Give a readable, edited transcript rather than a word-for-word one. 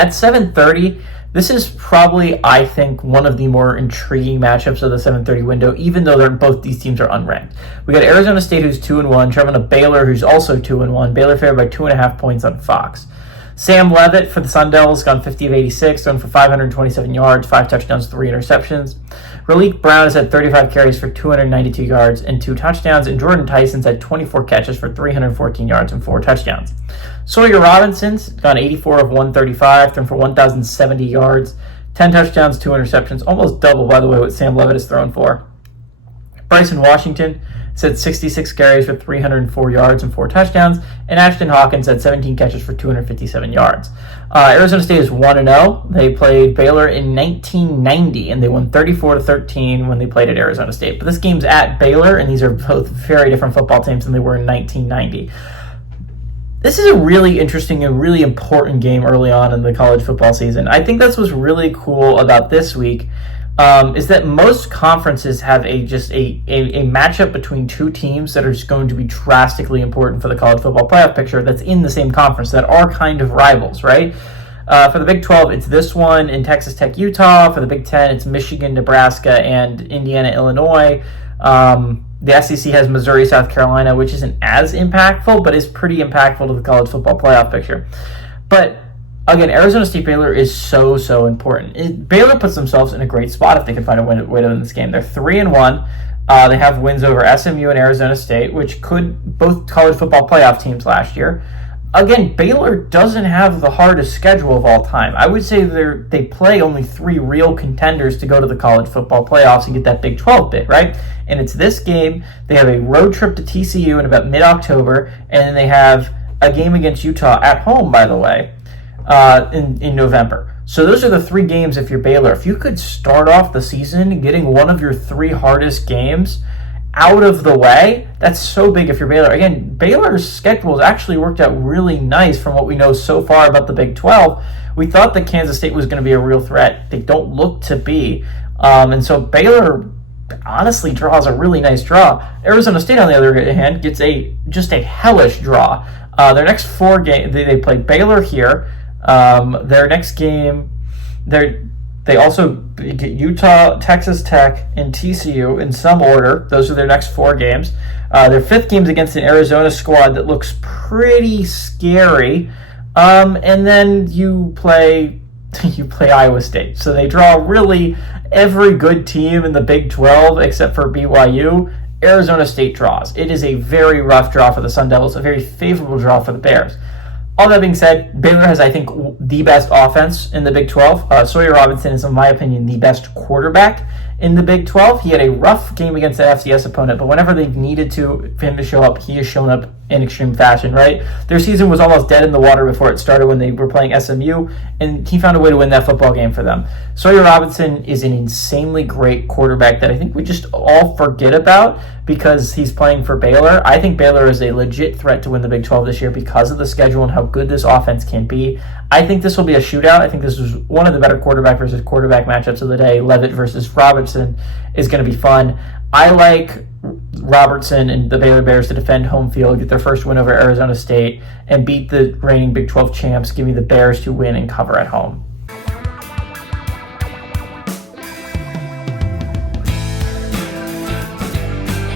At 7:30, this is probably, I think, one of the more intriguing matchups of the 7:30 window, even though both these teams are unranked. We got Arizona State, who's 2-1, traveling to Baylor, who's also 2-1. Baylor favored by 2.5 points on Fox. Sam Levitt for the Sun Devils, gone 50 of 86, thrown for 527 yards, 5 touchdowns, 3 interceptions. Raleek Brown has had 35 carries for 292 yards and 2 touchdowns, and Jordan Tyson's had 24 catches for 314 yards and 4 touchdowns. Sawyer Robinson's gone 84 of 135, thrown for 1,070 yards, 10 touchdowns, 2 interceptions, almost double, by the way, what Sam Levitt is thrown for. Bryson Washington had 66 carries for 304 yards and 4 touchdowns, and Ashton Hawkins had 17 catches for 257 yards. Arizona State is 1-0. They played Baylor in 1990, and they won 34-13 when they played at Arizona State. But this game's at Baylor, and these are both very different football teams than they were in 1990. This is a really interesting and really important game early on in the college football season. I think that's what's really cool about this week. Is that most conferences have a matchup between two teams that are just going to be drastically important for the college football playoff picture that's in the same conference, that are kind of rivals, right? For the Big 12, it's this one in Texas Tech, Utah. For the Big 10, it's Michigan, Nebraska, and Indiana, Illinois. The SEC has Missouri, South Carolina, which isn't as impactful, but is pretty impactful to the college football playoff picture. But again, Arizona State Baylor is so important. Baylor puts themselves in a great spot if they can find a way to win this game. They're 3-1. They have wins over SMU and Arizona State, which could both college football playoff teams last year. Again, Baylor doesn't have the hardest schedule of all time. I would say they play only 3 real contenders to go to the college football playoffs and get that Big 12 bid, right? And it's this game. They have a road trip to TCU in about mid-October, and then they have a game against Utah at home, by the way, in November. So those are the 3 games if you're Baylor. If you could start off the season getting one of your 3 hardest games out of the way, that's so big if you're Baylor. Again, Baylor's schedule has actually worked out really nice from what we know so far about the Big 12. We thought that Kansas State was going to be a real threat. They don't look to be. And so Baylor honestly draws a really nice draw. Arizona State, on the other hand, gets just a hellish draw. Their next 4 games, they play Baylor here. Their next game, they also get Utah, Texas Tech, and TCU in some order. Those are their next 4 games. Their 5th game's against an Arizona squad that looks pretty scary. And then you play Iowa State. So they draw really every good team in the Big 12 except for BYU. Arizona State draws. It is a very rough draw for the Sun Devils, a very favorable draw for the Bears. All that being said, Baylor has, I think, the best offense in the Big 12. Sawyer Robinson is, in my opinion, the best quarterback in the Big 12. He had a rough game against the FCS opponent, but whenever they've needed for him to show up, he has shown up in extreme fashion, right? Their season was almost dead in the water before it started when they were playing SMU, and he found a way to win that football game for them. Sawyer Robinson is an insanely great quarterback that I think we just all forget about because he's playing for Baylor. I think Baylor is a legit threat to win the Big 12 this year because of the schedule and how good this offense can be. I think this will be a shootout. I think this is one of the better quarterback versus quarterback matchups of the day. Levitt versus Robertson is going to be fun. I like Robertson and the Baylor Bears to defend home field, get their first win over Arizona State, and beat the reigning Big 12 champs. Give me the Bears to win and cover at home.